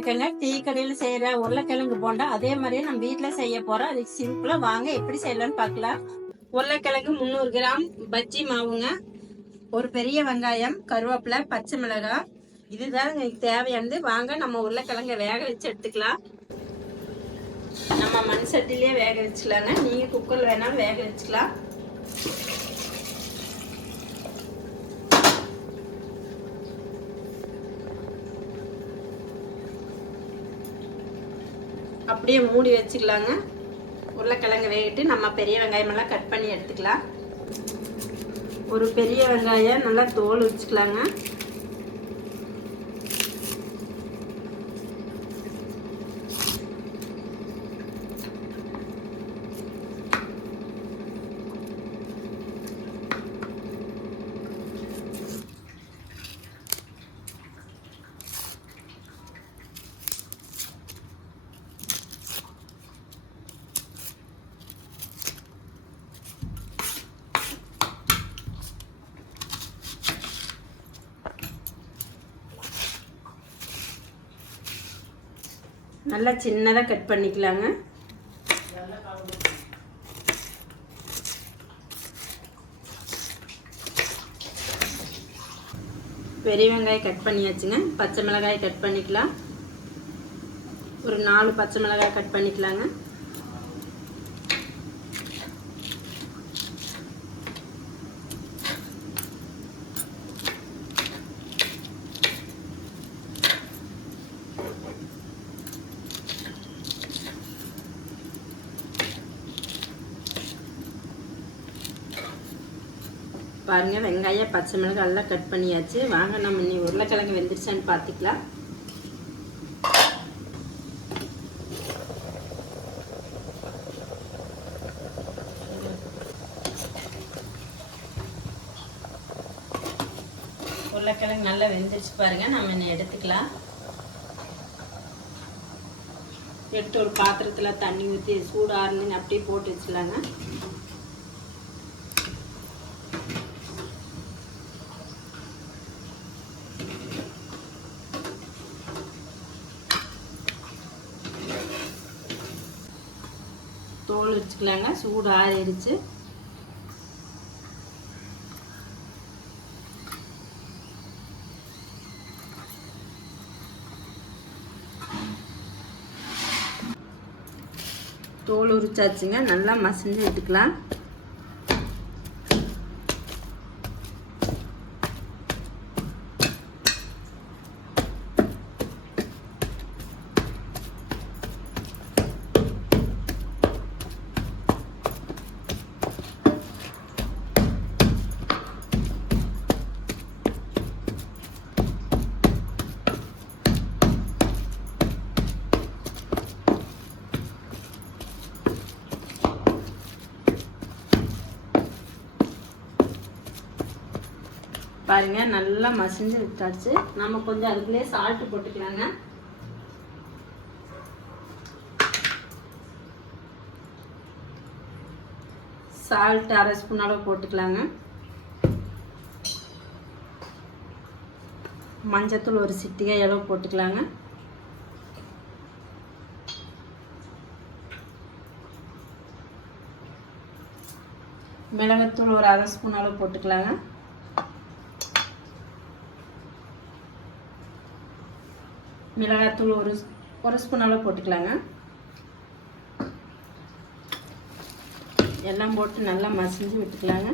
வணக்கங்க டீ கடையில் செய்கிற உருளைக்கிழங்கு போண்டா அதே மாதிரியே நம்ம வீட்டில் செய்ய போகிறோம் அதுக்கு சிம்பிளாக வாங்க எப்படி செய்யலாம்னு பார்க்கலாம் உருளைக்கிழங்கு முந்நூறு கிராம் பஜ்ஜி மாவுங்க ஒரு பெரிய வெங்காயம் கருவேப்பிலை பச்சை மிளகாய் இதுதான் எங்களுக்கு தேவையானது. வாங்க நம்ம உருளைக்கிழங்க வேக வச்சு எடுத்துக்கலாம். நம்ம மண் சட்டிலேயே வேக வச்சுக்கலாங்க. நீங்கள் குக்கர் வேணாலும் வேக வச்சுக்கலாம். அப்படியே மூடி வச்சுக்கலாங்க. உருளைக்கிழங்கு வேகிட்டு நம்ம பெரிய வெங்காயமெல்லாம் கட் பண்ணி எடுத்துக்கலாம். ஒரு பெரிய வெங்காயம் நல்லா தோல் வச்சுக்கலாங்க. நல்லா சின்னதாக கட் பண்ணிக்கலாங்க. பெரிய வெங்காயம் கட் பண்ணியாச்சுங்க. பச்சை மிளகாய் கட் பண்ணிக்கலாம். ஒரு நாலு பச்சை மிளகாய் கட் பண்ணிக்கலாங்க. பாருங்க வெங்காயம் பச்சை மிளகாய் எல்லாம் கட் பண்ணியாச்சு. வாங்க நம்ம இன்னி உருளைக்கிழங்கு வெந்துருச்சான்னு பார்த்துக்கலாம் உருளைக்கிழங்கு நல்லா வெந்துருச்சு பாருங்க நம்ம இன்னும் எடுத்துக்கலாம். எடுத்து ஒரு பாத்திரத்தில் தண்ணி ஊற்றி சூடாருன்னு அப்படியே போட்டு வச்சுலாங்க தோல் வச்சுக்கலாங்க சூடு ஆறிடுச்சு. தோல் உரிச்சாச்சுங்க. நல்லா மசிஞ்சு எடுத்துக்கலாம் பாருங்க நல்லா மசிஞ்சு விட்டாச்சு. நம்ம கொஞ்சம் அதுக்குள்ளே சால்ட்டு போட்டுக்கலாங்க. சால்ட் அரை ஸ்பூன் அளவு போட்டுக்கலாங்க. மஞ்சத்தூள் ஒரு சிட்டிகை அளவு போட்டுக்கலாங்க. மிளகாத்தூள் ஒரு அரை ஸ்பூன் அளவு போட்டுக்கலாங்க. மிளகாத்தூள் ஒரு ஒரு ஸ்பூன் அளவு போட்டுக்கலாங்க. எல்லாம் போட்டு நல்லா மசிஞ்சு விட்டுக்கலாங்க.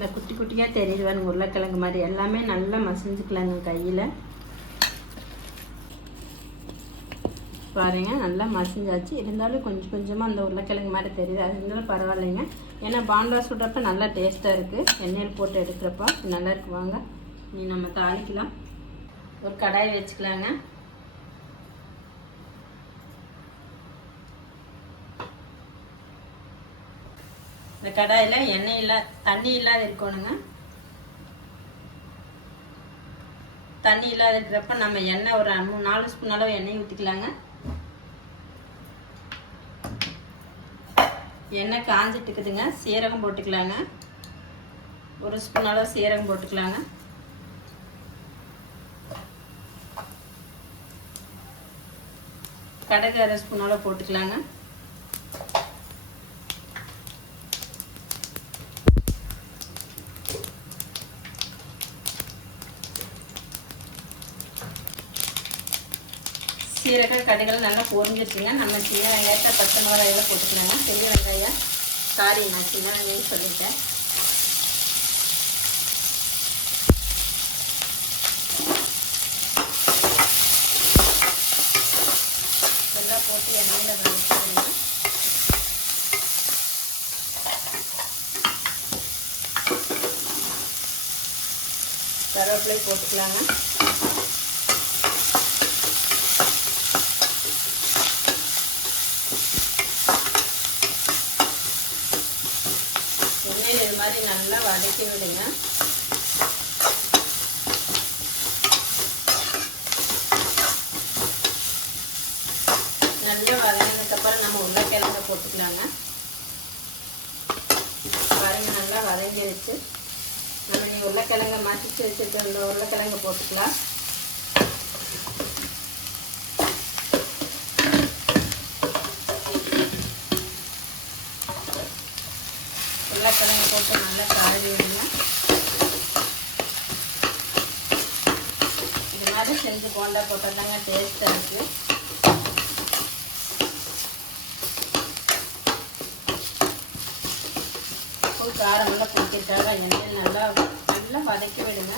இந்த குட்டி குட்டியாக தெரியுது பாருங்க உருளைக்கிழங்கு மாதிரி. எல்லாமே நல்லா மசிஞ்சுக்கலாங்க கையில். பாருங்க நல்லா மசிஞ்சாச்சு. இருந்தாலும் கொஞ்சம் கொஞ்சமாக அந்த உருளைக்கிழங்கு மாதிரி தெரியுது. அது இருந்தாலும் பரவாயில்லைங்க. ஏன்னா பாண்டா சுடுறப்ப நல்லா டேஸ்ட்டாக இருக்குது எண்ணெயில் போட்டு எடுக்கிறப்ப. நல்லா இருக்கு. வாங்க நீ நம்ம தாளிக்கலாம். ஒரு கடாய் வச்சுக்கலாங்க. இந்த கடாயில் எண்ணெய் இல்லா தண்ணி இல்லாத இருக்கணுங்க. தண்ணி இல்லாத இருக்கிறப்ப நம்ம எண்ணெய் ஒரு மூணு நாலு ஸ்பூன் அளவு எண்ணெய் ஊற்றிக்கலாங்க எண்ணெய் காஞ்சிட்டு இருக்குதுங்க சீரகம் போட்டுக்கலாங்க. ஒரு ஸ்பூன் அளவு சீரகம் போட்டுக்கலாங்க. கடுகு அரை ஸ்பூன் அளவு போட்டுக்கலாங்க. சீரகம் நல்லா பொறிஞ்சிருச்சுங்க நம்ம சின்ன வெங்காயத்தை பச்சை மிளகாயில் போட்டுக்கலாங்க பெரிய வெங்காயம் சாரி நான் சின்ன வெங்காயம் சொல்லிட்டேன். நல்லா போட்டு எண்ணெயில் வதக்கிடுங்க கருவேப்பிலை போட்டுக்கலாங்க எண்ணெயில் இது மாதிரி நல்லா வதக்கி விடுங்க நல்லா வதங்கினதுக்கப்புறம் நம்ம உருளைக்கிழங்க போட்டுக்கலாங்க. பாருங்க நல்லா வதங்கிருச்சு. நம்ம நீ உருளைக்கிழங்க மசிச்சு வச்சுருக்க இந்த உருளைக்கிழங்க போட்டுக்கலாம். உருளைக்கிழங்கு போட்டு நல்லா கலரி விடுங்க இது மாதிரி செஞ்சு போண்டா போட்டால் தாங்க டேஸ்ட்டாக இருக்குது உப்பு காரம் எல்லாம் பிடிக்கிறதுக்காக எண்ணெயில் நல்லா நல்லா வதக்கி விடுங்க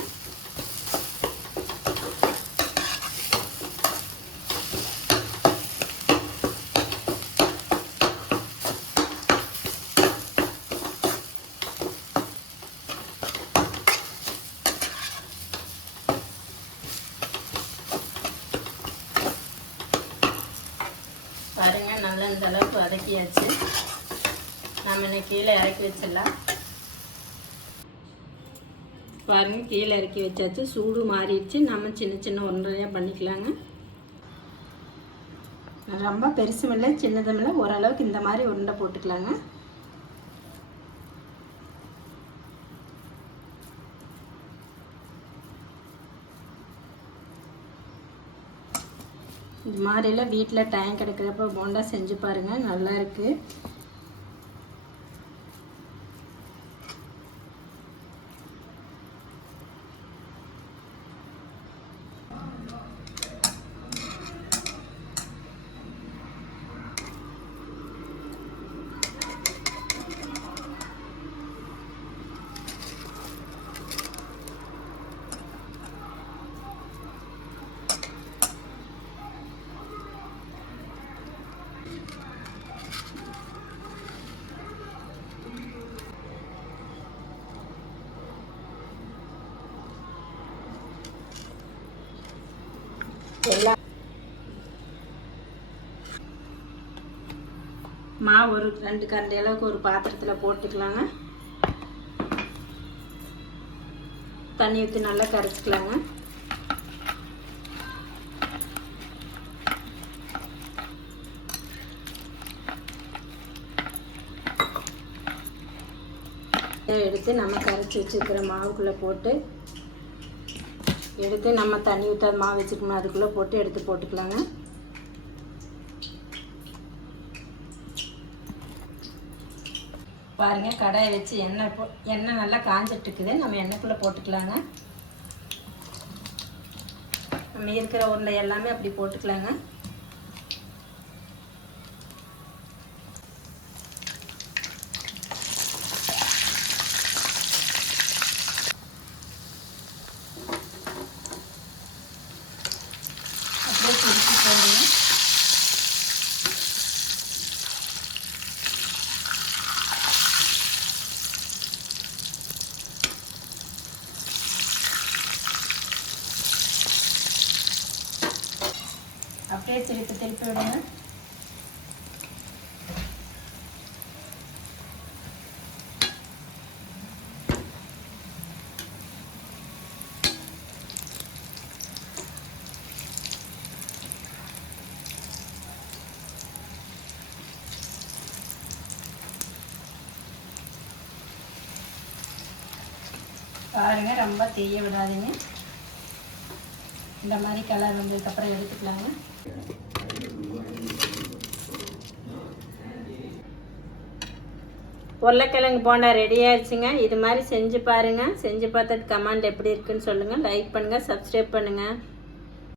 பாருங்க நல்லா இந்த அளவுக்கு வதக்கியாச்சு நம்ம இன்னைக்கு கீழே இறக்கி வச்சிடலாம். பாருங்க கீழே இறக்கி வச்சாச்சு. சூடு மாறிடுச்சு. நம்ம சின்ன சின்ன ஒன்றரையாக பண்ணிக்கலாங்க. ரொம்ப பெருசும் இல்லை சின்னதும் இல்லை. ஓரளவுக்கு இந்த மாதிரி உருண்டை போட்டுக்கலாங்க. இது மாதிரிலாம் வீட்டில் டைம் கிடைக்கிறப்ப போண்டா செஞ்சு பாருங்கள் நல்லா எல்லாம் மாவு ஒரு ரெண்டு கரண்டி அளவுக்கு ஒரு பாத்திரத்தில் போட்டுக்கலாங்க. தண்ணி ஊற்றி நல்லா கரைச்சிக்கலாங்க. இதை எடுத்து நம்ம கரைச்சி வச்சுருக்கிற மாவுக்குள்ளே போட்டு எடுத்து நம்ம தண்ணி ஊற்றாத மாவு வச்சுக்கணும் அதுக்குள்ளே போட்டு எடுத்து போட்டுக்கலாங்க. பாருங்கள் கடாயை வச்சு எண்ணெய் போ எண்ணெய் நல்லா காஞ்சிட்டுருக்குது. நம்ம எண்ணெய்க்குள்ளே போட்டுக்கலாங்க. நம்ம இருக்கிற உருளை எல்லாமே அப்படி போட்டுக்கலாங்க அப்படியே திருப்பி திருப்பி விடுங்க பாருங்க ரொம்ப தேய விடாதீங்க. இந்த மாதிரி கலர் வந்ததுக்கப்புறம் எடுத்துக்கலாங்க. உருளைக்கிழங்கு போண்டா ரெடி ஆயிடுச்சுங்க. இது மாதிரி செஞ்சு பாருங்கள் செஞ்சு பார்த்துட்டு கமெண்ட் எப்படி இருக்குன்னு சொல்லுங்கள் லைக் பண்ணுங்கள் சப்ஸ்கிரைப் பண்ணுங்கள்